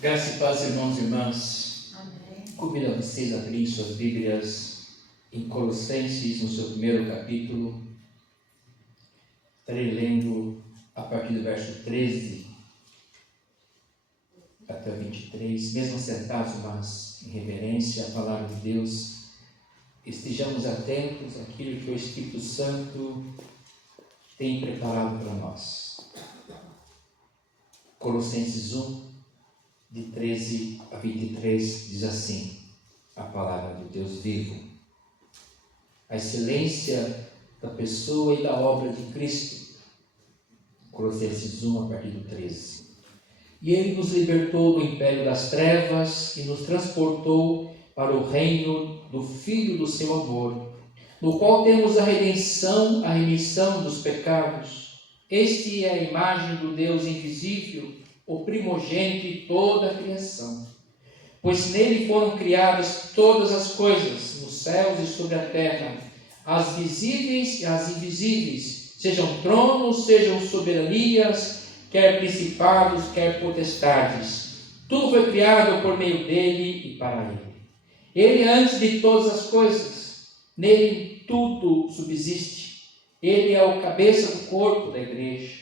Graça e paz, irmãos e irmãs. Amém. Convido a vocês a abrirem suas Bíblias em Colossenses, no seu primeiro capítulo. Estarei lendo a partir do verso 13 até 23, mesmo sentados, mas em reverência à palavra de Deus. Estejamos atentos àquilo que o Espírito Santo tem preparado para nós. Colossenses 1, de 13 a 23, diz assim, a palavra do Deus vivo. A excelência da pessoa e da obra de Cristo. Colossenses 1, a partir do 13. E Ele nos libertou do império das trevas e nos transportou para o reino do Filho do seu amor, no qual temos a redenção, a remissão dos pecados. Este é a imagem do Deus invisível, o primogênito de toda a criação. Pois nele foram criadas todas as coisas, nos céus e sobre a terra, as visíveis e as invisíveis, sejam tronos, sejam soberanias, quer principados, quer potestades. Tudo foi criado por meio dele e para ele. Ele é antes de todas as coisas, nele tudo subsiste. Ele é o cabeça do corpo da igreja.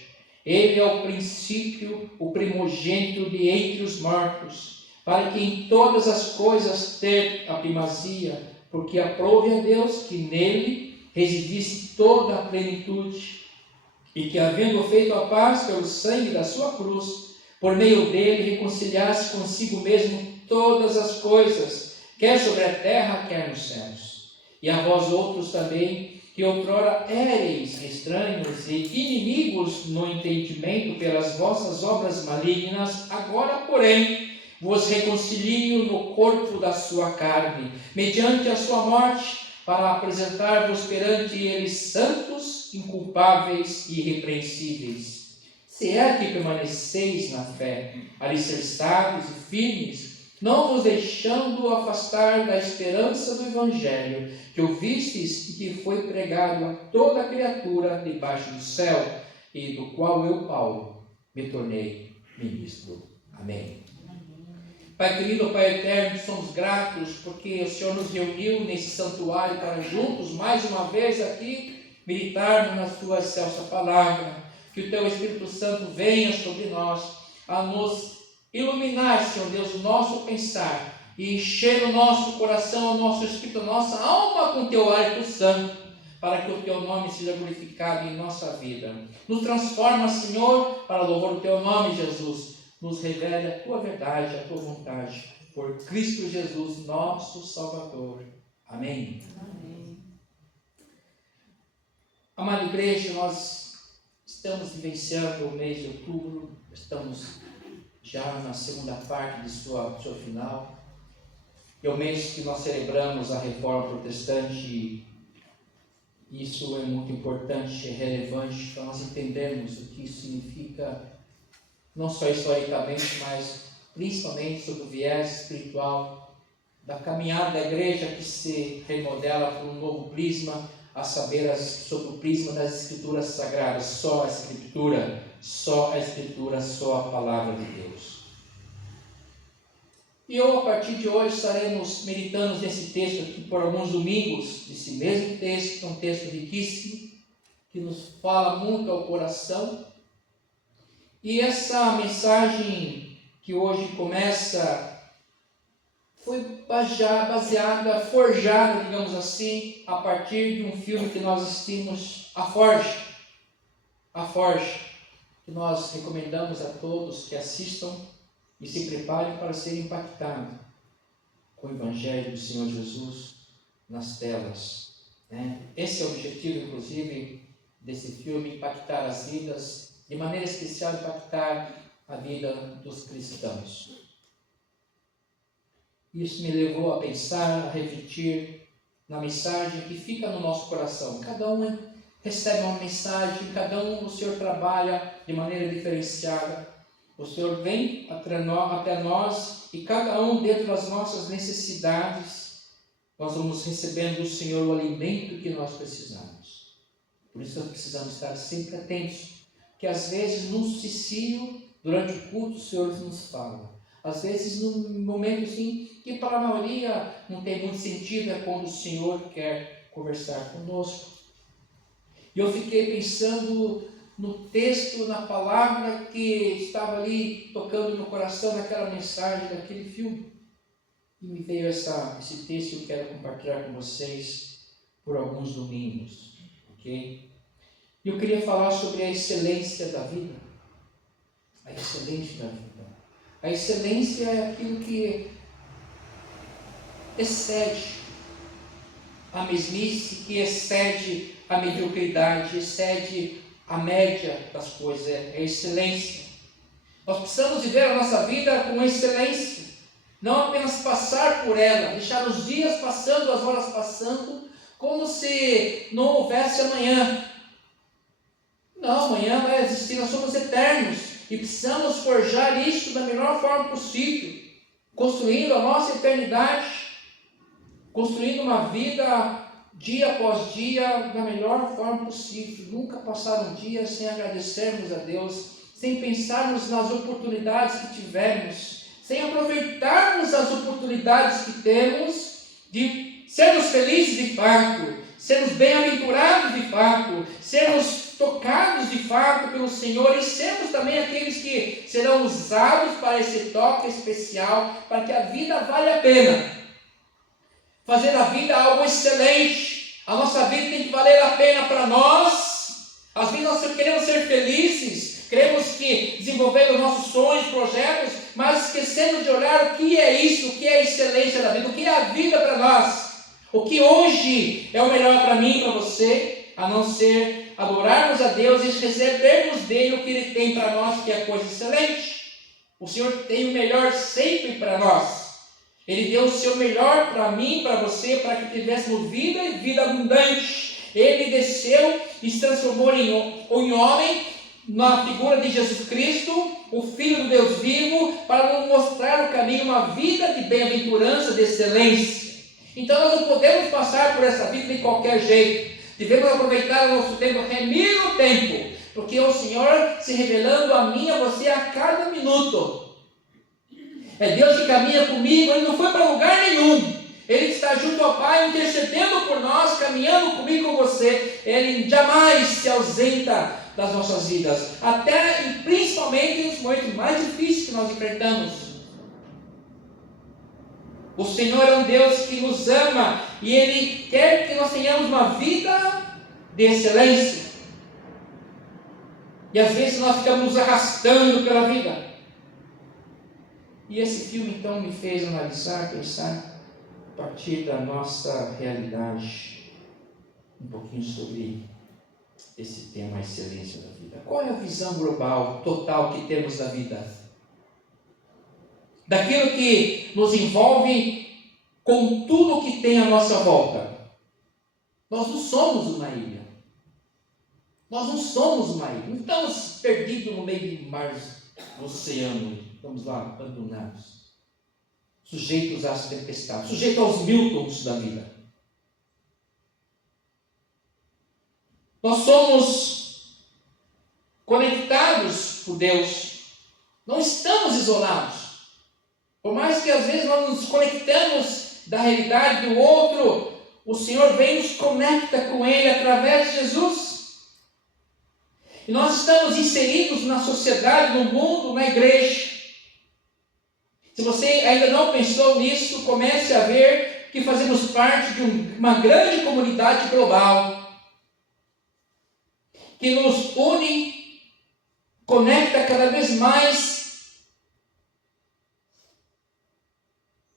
Ele é o princípio, o primogênito de entre os mortos, para que em todas as coisas tenha a primazia, porque aprove a Deus que nele residisse toda a plenitude, e que, havendo feito a paz pelo sangue da sua cruz, por meio dele reconciliasse consigo mesmo todas as coisas, quer sobre a terra, quer nos céus. E a vós outros também, que outrora éreis estranhos e inimigos no entendimento pelas vossas obras malignas, agora, porém, vos reconcilio no corpo da sua carne, mediante a sua morte, para apresentar-vos perante ele santos, inculpáveis e irrepreensíveis. Se é que permaneceis na fé, alicerçados e firmes, não vos deixando afastar da esperança do Evangelho, que ouvistes e que foi pregado a toda a criatura debaixo do céu, e do qual eu, Paulo, me tornei ministro. Amém. Pai querido, Pai eterno, somos gratos porque o Senhor nos reuniu nesse santuário para juntos, mais uma vez aqui, meditarmos na Sua excelsa palavra. Que o Teu Espírito Santo venha sobre nós a nos iluminar, Senhor Deus, o nosso pensar e encher o nosso coração, o nosso espírito, a nossa alma com Teu hálito santo, para que o Teu nome seja glorificado em nossa vida. Nos transforma, Senhor, para o louvor do Teu nome, Jesus. Nos revele a Tua verdade, a Tua vontade, por Cristo Jesus, nosso Salvador. Amém. Amém. Amada igreja, nós estamos vivenciando o mês de outubro, estamos já na segunda parte de sua final. É o mês que nós celebramos a Reforma Protestante. Isso é muito importante, é relevante para nós entendermos o que isso significa, não só historicamente, mas principalmente sob o viés espiritual da caminhada da igreja que se remodela por um novo prisma, a saber, sob o prisma das Escrituras Sagradas. Só a Escritura, só a Palavra de Deus. E eu, a partir de hoje, estaremos meditando nesse texto aqui por alguns domingos, esse mesmo texto, que é um texto riquíssimo, que nos fala muito ao coração. E essa mensagem que hoje começa foi baseada, forjada, digamos assim, a partir de um filme que nós assistimos, A Forja, que nós recomendamos a todos que assistam e se preparem para ser impactados com o Evangelho do Senhor Jesus nas telas. Esse é o objetivo, inclusive, desse filme, impactar as vidas, de maneira especial impactar a vida dos cristãos. Isso me levou a pensar, a refletir na mensagem que fica no nosso coração. Cada um recebe uma mensagem, cada um o Senhor trabalha de maneira diferenciada. O Senhor vem até nós e cada um dentro das nossas necessidades, nós vamos recebendo do Senhor o alimento que nós precisamos. Por isso nós precisamos estar sempre atentos, que às vezes no cicio, durante o culto, o Senhor nos fala. Às vezes, num momento assim, que para a maioria não tem muito sentido, é quando o Senhor quer conversar conosco. E eu fiquei pensando no texto, na palavra que estava ali tocando no coração, naquela mensagem, daquele filme. E me veio esse texto que eu quero compartilhar com vocês por alguns domingos, ok? E eu queria falar sobre a excelência da vida. A excelência da vida. A excelência é aquilo que excede a mesmice, que excede a mediocridade, excede a média das coisas, é excelência. Nós precisamos viver a nossa vida com excelência, não apenas passar por ela, deixar os dias passando, as horas passando, como se não houvesse amanhã. Não, amanhã vai existir, nós somos eternos e precisamos forjar isso da melhor forma possível, construindo a nossa eternidade, construindo uma vida dia após dia da melhor forma possível. Nunca passar um dia sem agradecermos a Deus, sem pensarmos nas oportunidades que tivemos, sem aproveitarmos as oportunidades que temos de sermos felizes de fato, sermos bem-aventurados de fato, sermos tocados de fato pelo Senhor e sermos também aqueles que serão usados para esse toque especial, para que a vida valha a pena. Fazer da vida algo excelente. A nossa vida tem que valer a pena para nós. Às vezes nós queremos ser felizes, queremos que desenvolver os nossos sonhos, projetos, mas esquecemos de olhar o que é isso, o que é a excelência da vida, o que é a vida para nós. O que hoje é o melhor para mim e para você, a não ser adorarmos a Deus e recebermos dele o que ele tem para nós, que é coisa excelente. O Senhor tem o melhor sempre para nós. Ele deu o seu melhor para mim, para você, para que tivéssemos vida e vida abundante. Ele desceu e se transformou em homem, na figura de Jesus Cristo, o Filho do Deus vivo, para nos mostrar o caminho, uma vida de bem-aventurança, de excelência. Então nós não podemos passar por essa vida de qualquer jeito. Devemos aproveitar o nosso tempo, remir o tempo, porque é o Senhor se revelando a mim e a você a cada minuto. É Deus que caminha comigo, Ele não foi para lugar nenhum. Ele está junto ao Pai, intercedendo por nós, caminhando comigo e com você. Ele jamais se ausenta das nossas vidas, até e principalmente nos momentos mais difíceis que nós enfrentamos. O Senhor é um Deus que nos ama e Ele quer que nós tenhamos uma vida de excelência. E às vezes nós ficamos nos arrastando pela vida. E esse filme então me fez analisar, pensar, a partir da nossa realidade, um pouquinho sobre esse tema, a excelência da vida. Qual é a visão global, total que temos da vida? Daquilo que nos envolve com tudo que tem à nossa volta. Nós não somos uma ilha. Nós não somos uma ilha. Não estamos perdidos no meio do mar, no oceano. Estamos lá, abandonados, sujeitos às tempestades, sujeitos aos Miltons da vida. Nós somos conectados por Deus, não estamos isolados. Por mais que às vezes nós nos conectamos da realidade do outro, o Senhor vem e nos conecta com Ele através de Jesus. E nós estamos inseridos na sociedade, no mundo, na igreja. Se você ainda não pensou nisso, comece a ver que fazemos parte de uma grande comunidade global que nos une, conecta cada vez mais.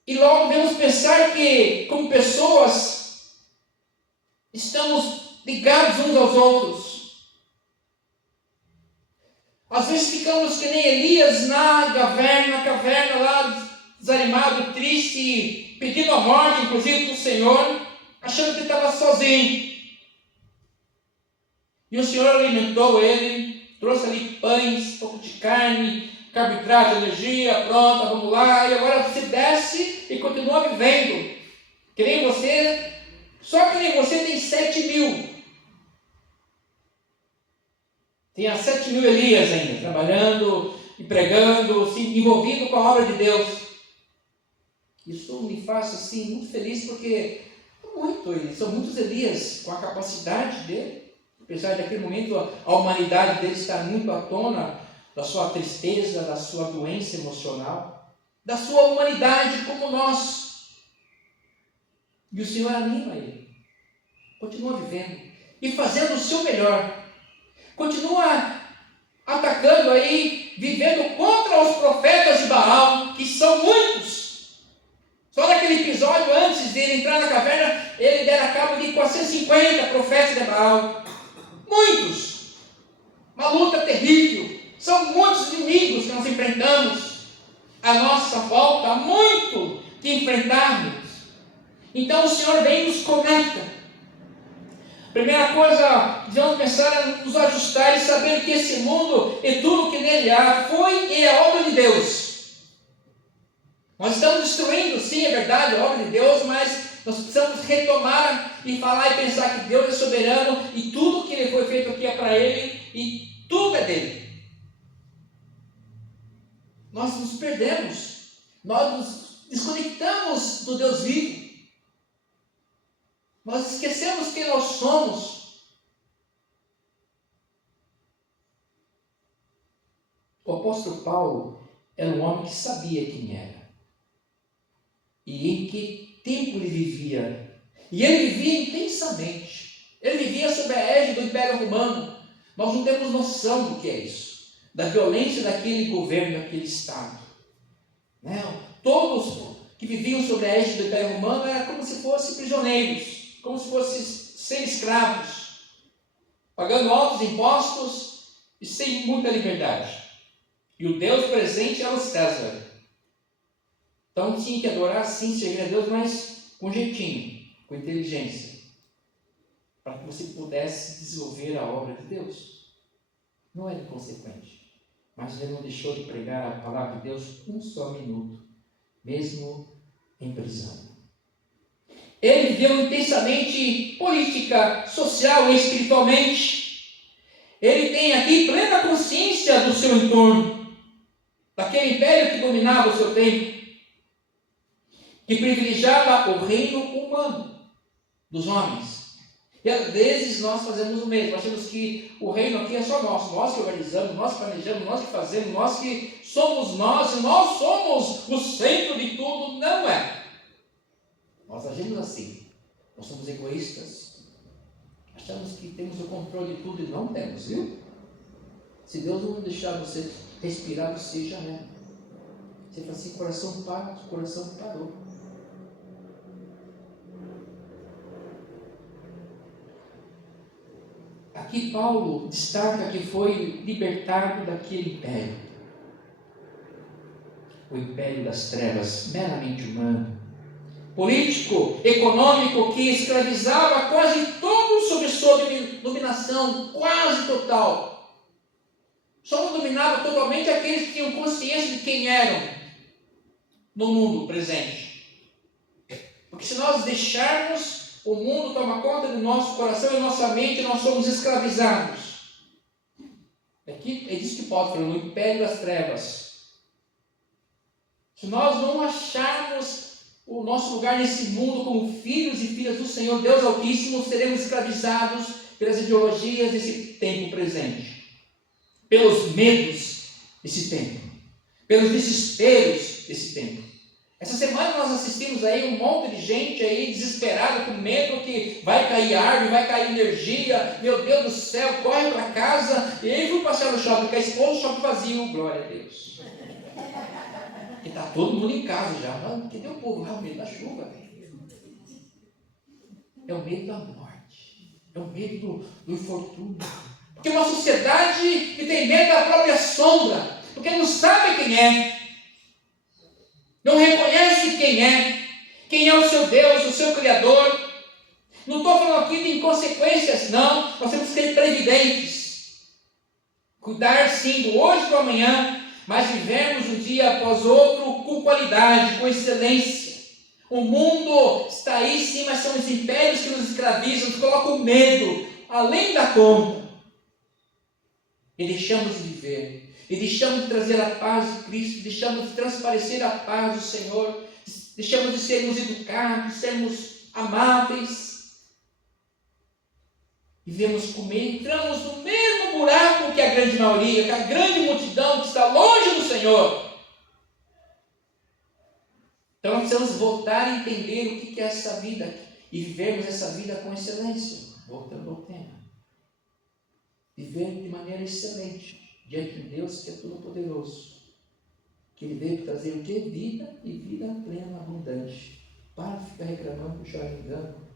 E logo devemos pensar que, como pessoas, estamos ligados uns aos outros. Às vezes ficamos que nem Elias na caverna lá, desanimado, triste, pedindo a morte, inclusive para o Senhor, achando que estava sozinho. E o Senhor alimentou ele, trouxe ali pães, um pouco de carne, carboidrato, energia, pronta, vamos lá. E agora você desce e continua vivendo. Que nem você, só que nem você tem 7.000. Tinha 7.000 Elias ainda, trabalhando pregando, se envolvido com a obra de Deus. Isso me faz assim muito feliz, porque são muitos Elias com a capacidade dele, apesar daquele momento a humanidade dele estar muito à tona da sua tristeza, da sua doença emocional, da sua humanidade como nós. E o Senhor anima ele, continua vivendo e fazendo o seu melhor, continua atacando aí, vivendo contra os profetas de Baal, que são muitos. Só naquele episódio, antes dele entrar na caverna, ele dera cabo de 450 profetas de Baal. Muitos! Uma luta terrível. São muitos inimigos que nós enfrentamos à nossa volta, há muito que enfrentarmos. Então o Senhor vem e nos conecta. Primeira coisa, devemos pensar em nos ajustar e saber que esse mundo e tudo que nele há foi e é obra de Deus. Nós estamos destruindo, sim, é verdade, a obra de Deus, mas nós precisamos retomar e falar e pensar que Deus é soberano e tudo que foi feito aqui é para Ele e tudo é dele. Nós nos perdemos, nós nos desconectamos do Deus vivo, nós esquecemos quem nós somos. O apóstolo Paulo era um homem que sabia quem era e em que tempo ele vivia. E ele vivia intensamente. Ele vivia sob a égide do Império Romano. Nós não temos noção do que é isso, da violência daquele governo, daquele Estado. Todos que viviam sob a égide do Império Romano eram como se fossem prisioneiros, como se fossem ser escravos, pagando altos impostos e sem muita liberdade. E o Deus presente era o César. Então tinha que adorar sim, servir a Deus, mas com jeitinho, com inteligência, para que você pudesse desenvolver a obra de Deus. Não era inconsequente, mas ele não deixou de pregar a palavra de Deus um só minuto, mesmo em prisão. Ele viveu intensamente política, social e espiritualmente. Ele tem aqui plena consciência do seu entorno, daquele império que dominava o seu tempo, que privilegiava o reino humano dos homens. E às vezes nós fazemos o mesmo, achamos que o reino aqui é só nosso, nós que organizamos, nós que planejamos, nós que fazemos, nós que somos nós, e nós somos o centro de tudo. Não é. Nós agimos assim, nós somos egoístas, achamos que temos o controle de tudo e não temos, viu? Se Deus não deixar você respirar, você já é. Você fala assim, coração para, o coração parou. Aqui Paulo destaca que foi libertado daquele império. O império das trevas, meramente humano, político, econômico, que escravizava quase todos sob sua dominação quase total. Só não dominava totalmente aqueles que tinham consciência de quem eram no mundo presente. Porque se nós deixarmos o mundo tomar conta do nosso coração e nossa mente, nós somos escravizados. É disso que Paulo falou, no império das trevas. Se nós não acharmos o nosso lugar nesse mundo como filhos e filhas do Senhor Deus Altíssimo, seremos escravizados pelas ideologias desse tempo presente, pelos medos desse tempo, pelos desesperos desse tempo. Essa semana nós assistimos aí um monte de gente aí desesperada, com medo que vai cair árvore, vai cair energia, meu Deus do céu, corre para casa. E aí fui passear no shopping com a esposa, o shopping vazio, glória a Deus. E está todo mundo em casa já. Mano, cadê o povo? É o medo da chuva, velho. É o medo da morte. É o medo do infortúnio. Porque é uma sociedade que tem medo da própria sombra, porque não sabe quem é. Não reconhece quem é o seu Deus, o seu Criador. Não estou falando aqui de inconsequências, não. Nós temos que ser previdentes. Cuidar sim do hoje para amanhã, mas vivermos um dia após outro com qualidade, com excelência. O mundo está aí sim, mas são os impérios que nos escravizam, nos colocam medo, além da conta. E deixamos de viver. e deixamos de trazer a paz de Cristo, deixamos de transparecer a paz do Senhor, deixamos de sermos educados, de sermos amáveis, e vemos comer, entramos no mesmo buraco que a grande maioria, que a grande multidão que está longe do Senhor. Então nós precisamos voltar a entender o que é essa vida e vivermos essa vida com excelência. Voltando ao tema. Viver de maneira excelente diante de Deus que é todo-poderoso. Que Ele veio trazer o que? Vida e vida plena, abundante. Para de ficar reclamando, choramingando.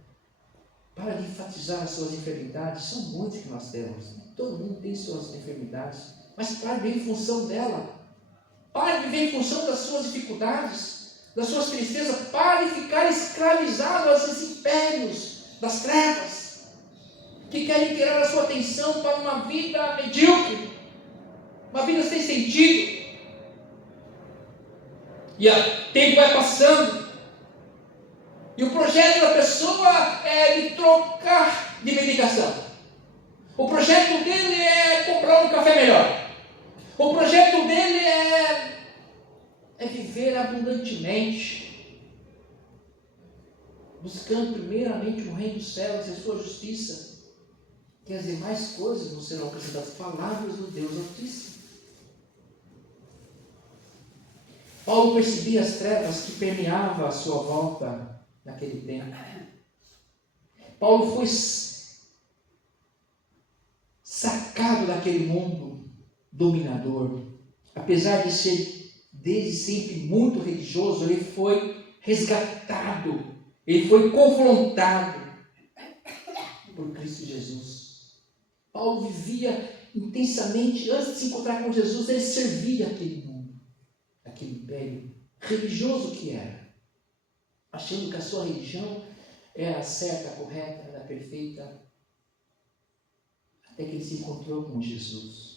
Para de enfatizar as suas enfermidades. São muitas que nós temos. Todo mundo tem suas enfermidades. Mas para de viver em função dela. Para de viver em função das suas dificuldades, das suas tristezas. Para de ficar escravizado a esses impérios das trevas que querem tirar a sua atenção para uma vida medíocre, uma vida sem sentido. E o tempo vai passando, e o projeto da pessoa é de trocar de medicação. O projeto dele é comprar um café melhor. O projeto dele é viver abundantemente, buscando primeiramente o reino dos céus e a sua justiça, que as demais coisas não serão acrescentadas. Palavras do Deus Altíssimo. Paulo percebia as trevas que permeavam a sua volta naquele tempo. Paulo foi sacado daquele mundo dominador. Apesar de ser desde sempre muito religioso, ele foi resgatado, ele foi confrontado por Cristo Jesus. Paulo vivia intensamente, antes de se encontrar com Jesus, ele servia aquele mundo, aquele império religioso que era, achando que a sua religião era certa, correta, era perfeita, até que ele se encontrou com Jesus.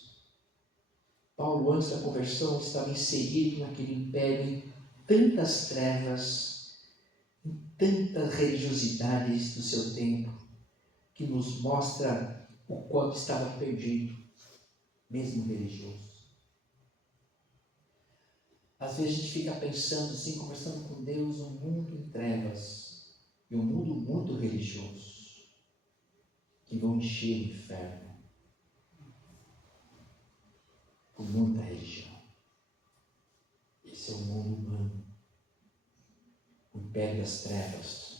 Paulo, antes da conversão, estava inserido naquele império em tantas trevas, em tantas religiosidades do seu tempo, que nos mostra o quanto estava perdido, mesmo religioso. Às vezes a gente fica pensando assim, conversando com Deus, um mundo em trevas e um mundo muito religioso, que vão encher o inferno com muita religião. Esse é o mundo humano, o império das trevas.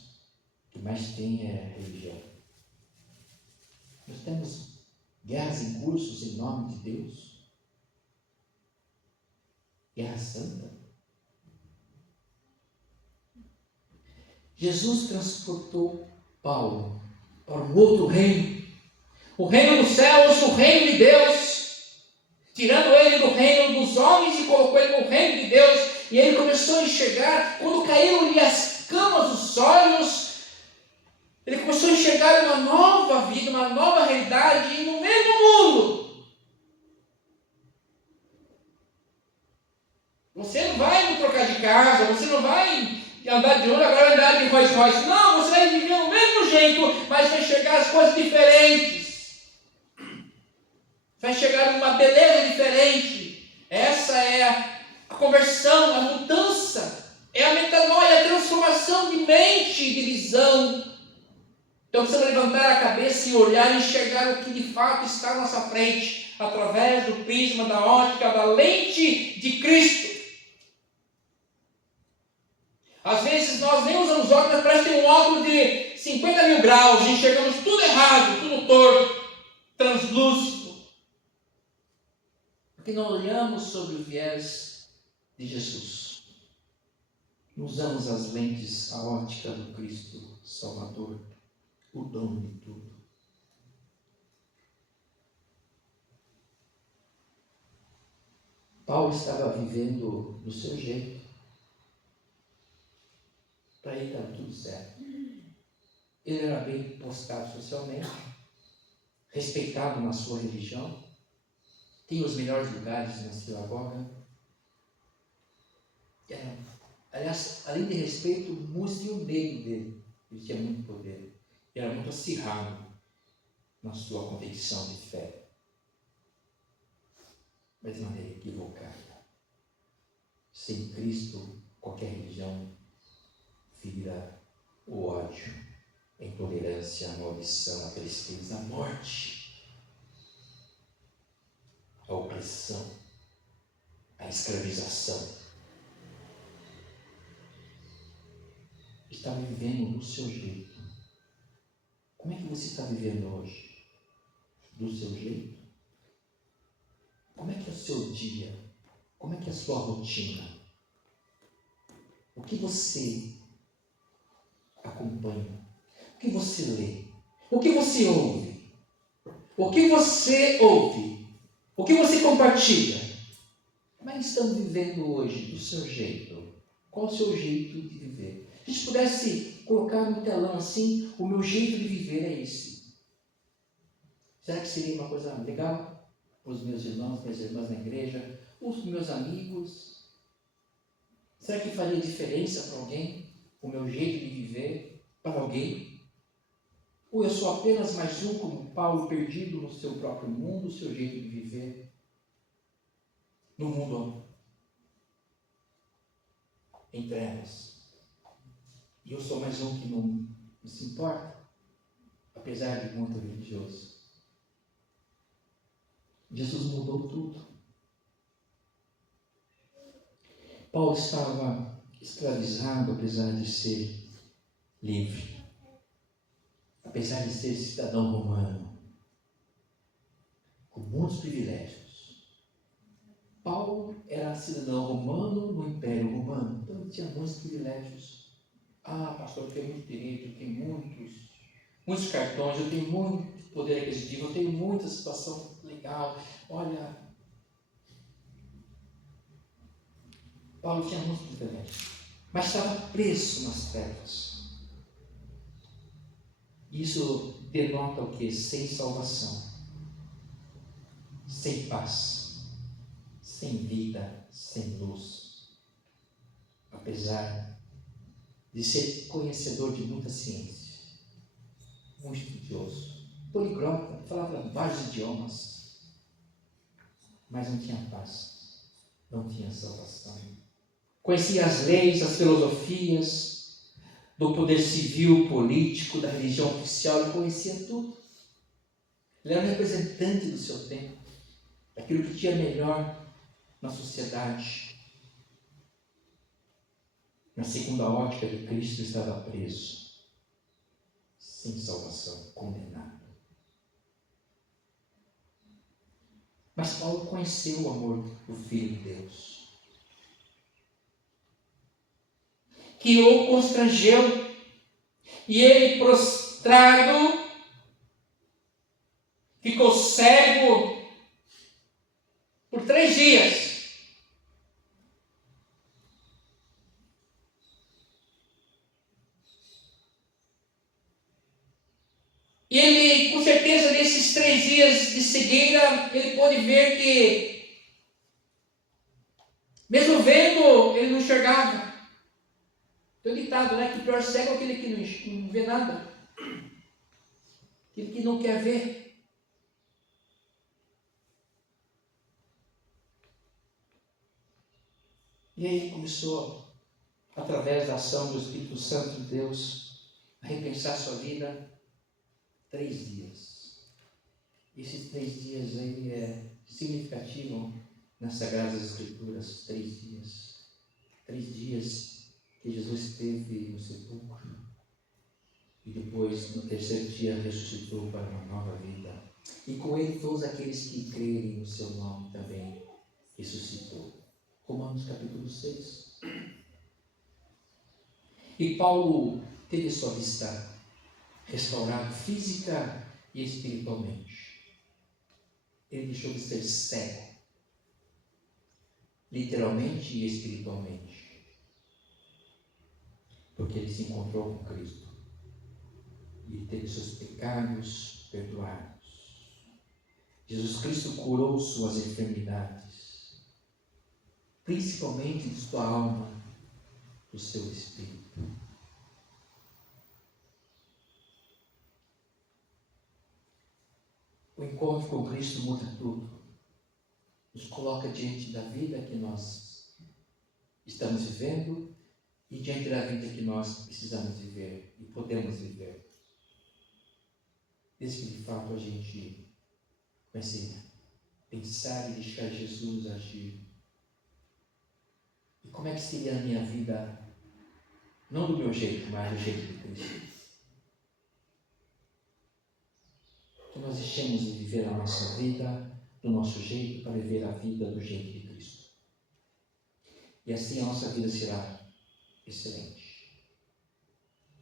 O que mais tem é religião. Nós temos guerras em curso em nome de Deus. Guerra santa. Jesus transportou Paulo para um outro reino. O reino dos céus, o reino de Deus. Tirando ele do reino dos homens e colocou ele no reino de Deus. E ele começou a enxergar, quando caíram-lhe as camas dos olhos, ele começou a enxergar uma nova vida, uma nova realidade, e no mesmo mundo. Você não vai trocar de casa, você não vai andar de olho, agora andar de Rolls Royce. Não, você vai viver do mesmo jeito, mas vai enxergar as coisas diferentes. Vai chegar numa beleza diferente. Essa é a conversão, a mudança, é a metanoia, a transformação de mente, de visão. Então precisamos levantar a cabeça e olhar e enxergar o que de fato está à nossa frente, através do prisma, da ótica, da lente de Cristo. Às vezes nós nem usamos óculos, mas parece ter um óculos de 50 mil graus, e enxergamos tudo errado, tudo torto, translúcido. Porque não olhamos sobre o viés de Jesus. Não usamos as lentes, a ótica do Cristo Salvador, o dono de tudo. Paulo estava vivendo do seu jeito. Para ele estava tudo certo. Ele era bem postado socialmente, respeitado na sua religião, tinha os melhores lugares na sinagoga. Aliás, além de respeito, muitos tinham medo dele. Ele tinha muito poder. Ele era muito acirrado na sua convicção de fé. mas de maneira equivocada. Sem Cristo, qualquer religião vira o ódio, a intolerância, a maldição, a tristeza, a morte, a opressão, a escravização. Está vivendo do seu jeito. Como é que você está vivendo hoje? Do seu jeito? Como é que é o seu dia? Como é que é a sua rotina? O que você acompanha? O que você lê? O que você ouve? O que você ouve? O que você compartilha? Como é que estamos vivendo hoje do seu jeito? Qual o seu jeito de viver? Se a gente pudesse colocar no telão assim, o meu jeito de viver é esse. Será que seria uma coisa legal para os meus irmãos, minhas irmãs na igreja, os meus amigos? Será que faria diferença para alguém o meu jeito de viver para alguém? Ou eu sou apenas mais um como Paulo, perdido no seu próprio mundo, o seu jeito de viver no mundo em trevas? E eu sou mais um que não se importa, apesar de muito religioso. Jesus mudou tudo. Paulo estava escravizado, apesar de ser livre, apesar de ser cidadão romano, com muitos privilégios. Paulo era cidadão romano no Império Romano, então ele tinha muitos privilégios. Ah, pastor, eu tenho muito direito, eu tenho muitos cartões, eu tenho muito poder aquisitivo, eu tenho muita situação legal. Olha, Paulo tinha muitos privilégios, mas estava preso nas trevas. Isso denota o quê? Sem salvação, sem paz, sem vida, sem luz. Apesar de ser conhecedor de muita ciência, muito estudioso, poliglota, falava vários idiomas, mas não tinha paz, não tinha salvação. Conhecia as leis, as filosofias do poder civil, político, da religião oficial, ele conhecia tudo. Ele era um representante do seu tempo, daquilo que tinha melhor na sociedade. Na segunda ótica de Cristo, estava preso, sem salvação, condenado. Mas Paulo conheceu o amor do Filho de Deus, que o constrangeu, e ele, prostrado, ficou cego por 3 dias. E ele, com certeza, nesses 3 dias de cegueira, ele pôde ver que, mesmo vendo, ele não enxergava. Tem um ditado, né? Que o pior cego é aquele que não vê nada. Aquele que não quer ver. E aí ele começou, através da ação do Espírito Santo de Deus, a repensar sua vida. 3 dias. Esses 3 dias aí é significativo nas Sagradas Escrituras. 3 dias. 3 dias que Jesus esteve no sepulcro e depois, no 3º dia, ressuscitou para uma nova vida. E com ele todos aqueles que crerem no seu nome também ressuscitou. Romanos capítulo 6. E Paulo teve sua vista restaurada física e espiritualmente. Ele deixou de ser cego, literalmente e espiritualmente, porque ele se encontrou com Cristo e teve seus pecados perdoados. Jesus Cristo curou suas enfermidades, principalmente de sua alma, do seu espírito. O encontro com Cristo muda tudo. nos coloca diante da vida que nós estamos vivendo e diante da vida que nós precisamos viver e podemos viver. Desde que de fato a gente comece a pensar e deixar Jesus agir. E como é que seria a minha vida, não do meu jeito, mas do jeito de Cristo? Que nós deixemos de viver a nossa vida do nosso jeito para viver a vida do jeito de Cristo. E assim a nossa vida será excelente.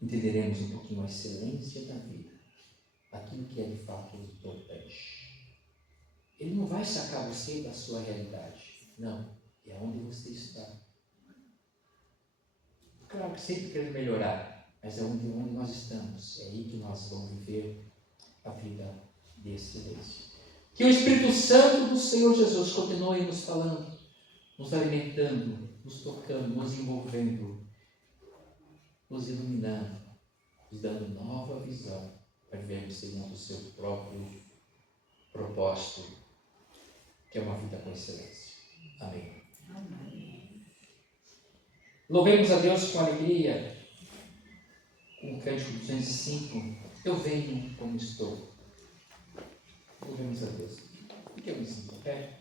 Entenderemos um pouquinho a excelência da vida, aquilo que é de fato importante. Ele não vai sacar você da sua realidade. Não, é onde você está. Claro que sempre queremos melhorar, mas é onde nós estamos. É aí que nós vamos viver a vida de excelência. Que o Espírito Santo do Senhor Jesus continue nos falando, nos alimentando, nos tocando, nos envolvendo, nos iluminando, nos dando nova visão para vivermos segundo o seu próprio propósito, que é uma vida com excelência. Amém. Amém. Louvemos a Deus com alegria, com o cântico 205. Eu venho como estou. Louvemos a Deus. Fiquemos em pé.